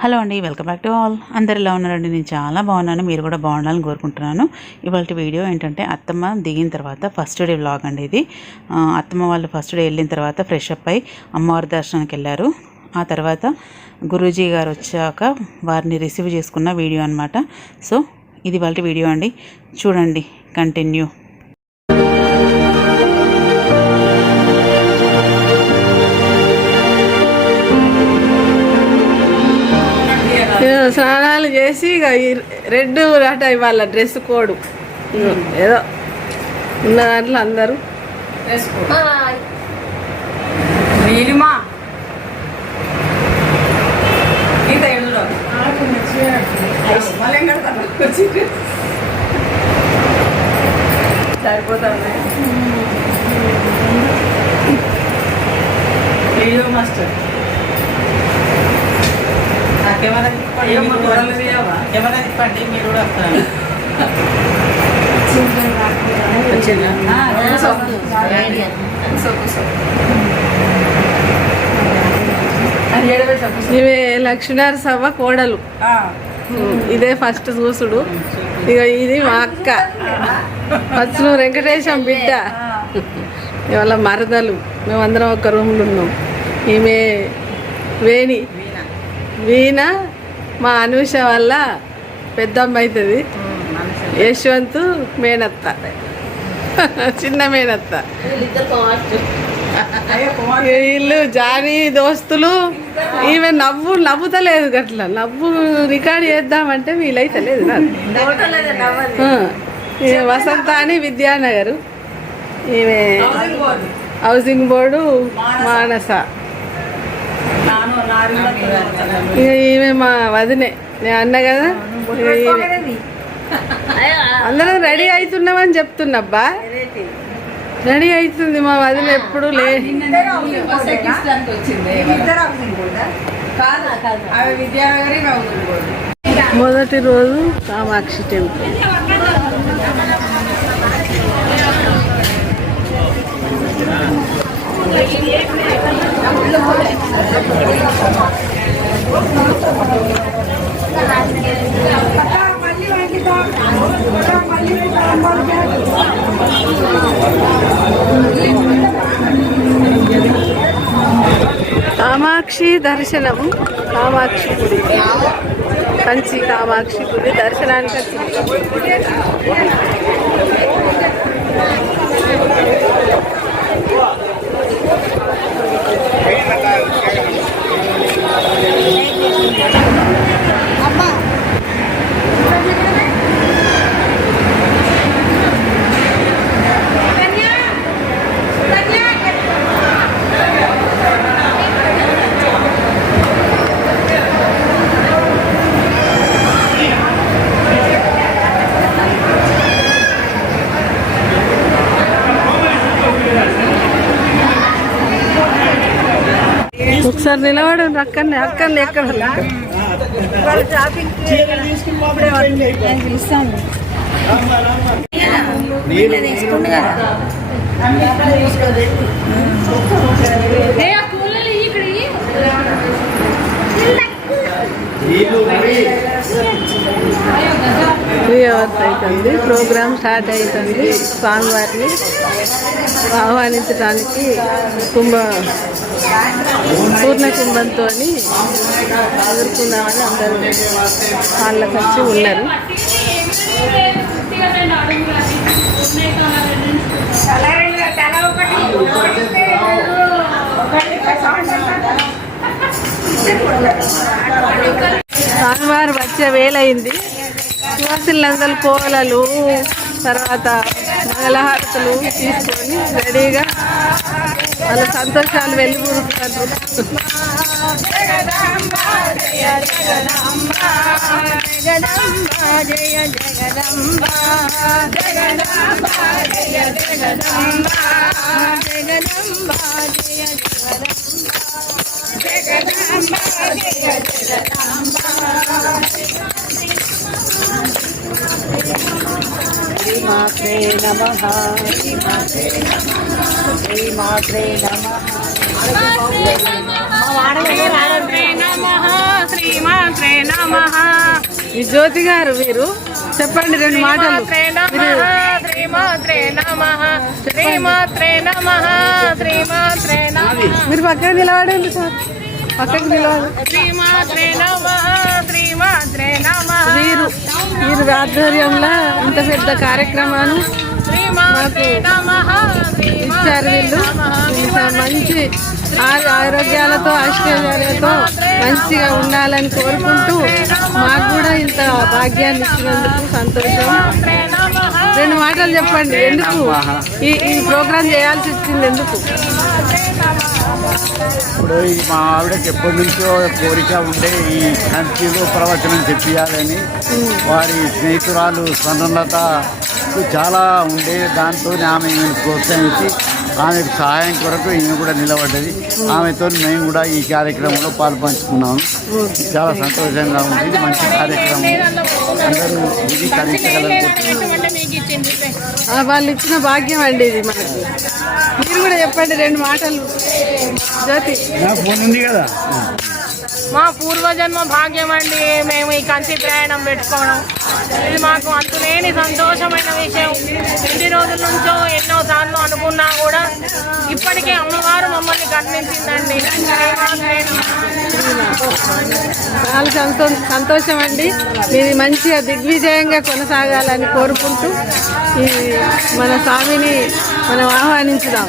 Hello అండి welcome back to all. అందరు ఎలా ఉన్నారండి? నేను చాలా బాగున్నాను. మీరు కూడా బాగుండాలని కోరుకుంటున్నాను. ఇవాళ వీడియో ఏంటంటే అత్తమ్మ దిగిన తర్వాత ఫస్ట్ డే వ్లాగ్ అండి ఇది. అత్తమ్మ వాళ్ళు ఫస్ట్ డే వెళ్ళిన తర్వాత ఫ్రెష్ అప్ అయి అమ్మవారి దర్శనానికి వెళ్ళారు. ఆ తర్వాత గురూజీ గారు వచ్చాక వారిని రిసీవ్ చేసుకున్న వీడియో అనమాట సో ఇది వాళ్ళ వీడియో అండి. చూడండి కంటిన్యూ. స్నానాలు చేసి ఇక ఈ రెడ్ అట ఇవాళ డ్రెస్ కోడ్. ఏదో ఉన్న దాంట్లో అందరూ. నీలిమా. సరిపోతుంది వీడియో మాస్టర్. కెమెరా తిప్పండి మీరు కూడా కెమెరా తిప్పండి. మీరు కూడా వస్తారు. వచ్చిందా అది ఏడబెట్టు ఇవే లక్ష్మీనారాయణ సభ కోడలు. ఇదే ఫస్ట్ చూసుడు. ఇక ఇది మా అక్క. పచ్చును వెంకటేశం బిడ్డ. ఇవాళ మరదలు. మేమందరం ఒక రూమ్లో ఉన్నాం. ఈమె వేణి. వీణ మా అనూష వల్ల పెద్దమ్మ అవుతుంది యశ్వంత్ మేనత్త. చిన్న మేనత్త. వీళ్ళు జానీ దోస్తులు ఈమె నవ్వు నవ్వుతలేదు గట్ల. నవ్వు రికార్డ్ చేద్దామంటే వీలైతే లేదు నాకు. ఆ, ఈమె వసంత అని విద్యానగర్. ఈమె హౌసింగ్ బోర్డు మానస. ఇక ఈమె మా వదినే. నేను అన్న కదా? అందరం రెడీ అవుతున్నామని చెప్తున్నబ్బా. రెడీ. అవుతుంది మా వదిన ఎప్పుడు లే మొదటి రోజు కామాక్షి టెంపుల్. దర్శనం కామాక్షి గుడి. కంచి కామాక్షి గుడి దర్శనానికి ఒకసారి నిలబడండి అక్కడనే అక్కడనే ఎక్కడ త్రీ అవర్స్ అవుతుంది ప్రోగ్రామ్ స్టార్ట్ అవుతుంది స్వామివారిని ఆహ్వానించడానికి కుంభ పూర్ణ కుంభంతో ఎదుర్కొన్నామని అందరూ వాళ్ళకి వచ్చి ఉన్నారు. స్వామివారు వచ్చే వేలైంది శివశిల్లందరూ కోలలు తర్వాత మంగళహారతులు తీసుకొని రెడీగా వాళ్ళ సంతోషాలు వెళ్ళిపోతున్నారు శ్రీమాత్రే నమ శ్రీమాత్రే నమ. శ్రీమాత్రే నమః. శ్రీమాత్రే నమః. ఈ జ్యోతి గారు వీరు చెప్పండి రెండు మాటలు. శ్రీమాత్రే నమః. శ్రీమాత్రే నమః. శ్రీమాత్రే నమః. మీరు పక్కన నిలబడండి సార్. పక్కకు నమః వీరు వీరు ఆధ్వర్యంలో ఇంత పెద్ద కార్యక్రమాన్ని నమః ఇచ్చారు వీళ్ళు. ఇంత మంచి ఆ- ఆరోగ్యాలతో ఐశ్వర్యాలతో మంచిగా ఉండాలని కోరుకుంటూ మాకు కూడా ఇంత భాగ్యాన్ని ఇచ్చినందుకు సంతోషం. రెండు మాటలు చెప్పండి ఎందుకు? ఈ ఈ ప్రోగ్రాం చేయాల్సి వచ్చింది ఎందుకు? ఇప్పుడు మా ఆవిడకి ఎప్పటి నుంచో కోరిక ఉండే ఈ కంటిలో ప్రవచనం చెప్పియాలని వారి స్నేహితురాలు స్వర్ణలత చాలా ఉండే దాంతో ఆమె ప్రోత్సహించి ఆమెకు సహాయం కొరకు ఈమె కూడా నిలబడ్డది. ఆమెతో మేము కూడా ఈ కార్యక్రమంలో పాల్పంచుకున్నాము. చాలా సంతోషంగా ఉంది మంచి కార్యక్రమం. అందరూ ఇది వాళ్ళు ఇచ్చిన భాగ్యం అండి ఇది మనకి. మీరు కూడా చెప్పండి రెండు మాటలు. జ్యోతి. ఫోన్ ఉంది కదా. మా పూర్వజన్మ భాగ్యం అండి. మేము ఈ కంచి ప్రయాణం పెట్టుకోవడం. ఇది మాకు అంతులేని సంతోషమైన విషయం. ఇన్ని రోజుల నుంచో ఎన్నో సార్లు అనుకున్నా కూడా ఇప్పటికే అమ్మవారు మమ్మల్ని కనిపించిందండి చాలా సంతో సంతోషం అండి. ఇది మంచిగా దిగ్విజయంగా కొనసాగాలని కోరుకుంటూ ఈ మన స్వామిని మనం ఆహ్వానించుదాం.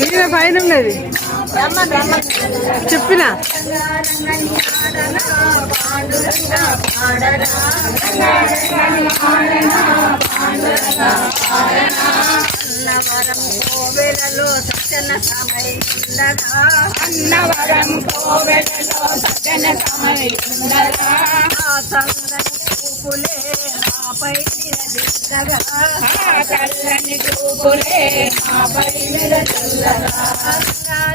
మీద పైన ఉన్నది చెప్పిన? అన్నవరం కోవెలలో సజ్జన సమయ అన్నవరం కోవెలలో మాపై విరచల్లగా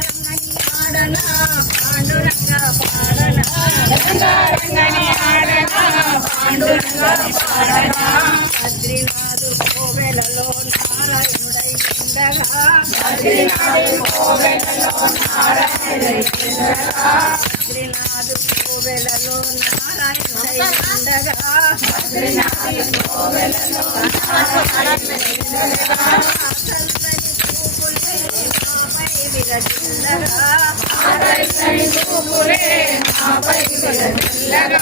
రంగని ఆడన పాండురంగ పాడన బద్రీనాథు కోవెలలో నారాయణుడై ఉండగా బద్రీనాథు కోవెలలో రంగారంగని ఉండగా బద్రీనాథు కోవెలలో నారాయణుడై కోవెలలో నారాయణుడై చూపులే మాపై విరచిల్లగా చల్లని చూపులే మాపై విరచిల్లగా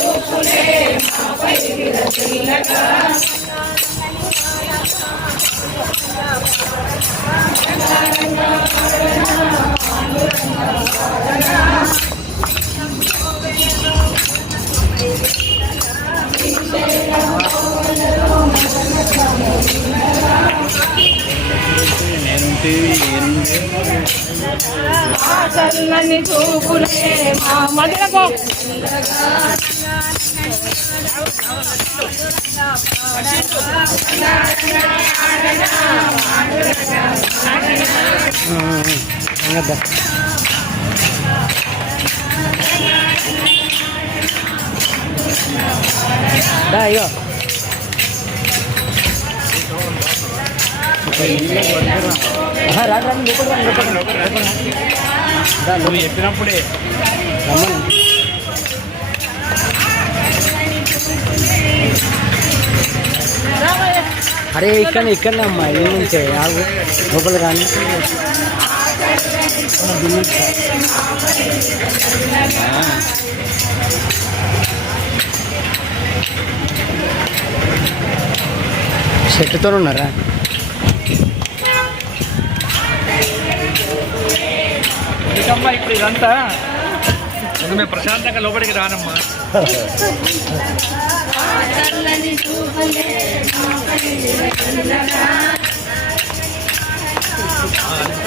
ఆ మా నువ్వు చెప్పినప్పుడే. అరే ఇక్కడ ఇక్కడ అమ్మా ఏ నుంచే? ఆగు లోపల కానీ షర్టుతో ఉన్నారా? ఎందుకమ్మా ఇప్పుడు ఇదంతా? ముందు మేము ప్రశాంతంగా లోపలికి రానమ్మా.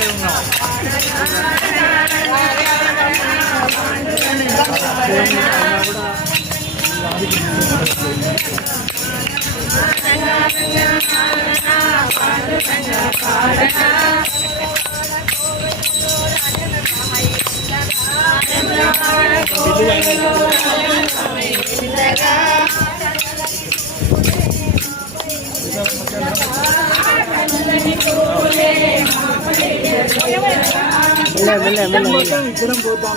ఉన్నాం. ఇద్దరం పోతాం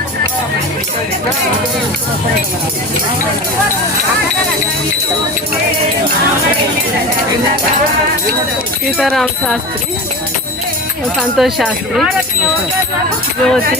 ಸೀತಾರಾಮ್ ಶಾಸ್ತ್ರಿ ಸಂತೋಷ್ ಶಾಸ್ತ್ರಿ ಜ್ಯೋತಿ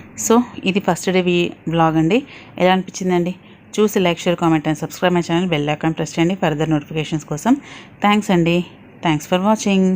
సో ఇది ఫస్ట్ డే వి బ్లాగ్ అండి. ఎలా అనిపించిందండి? చూసి like share comment and subscribe my channel bell icon press చేయండి. ఫర్దర్ నోటిఫికేషన్స్ కోసం థ్యాంక్స్ అండి. Thanks for watching.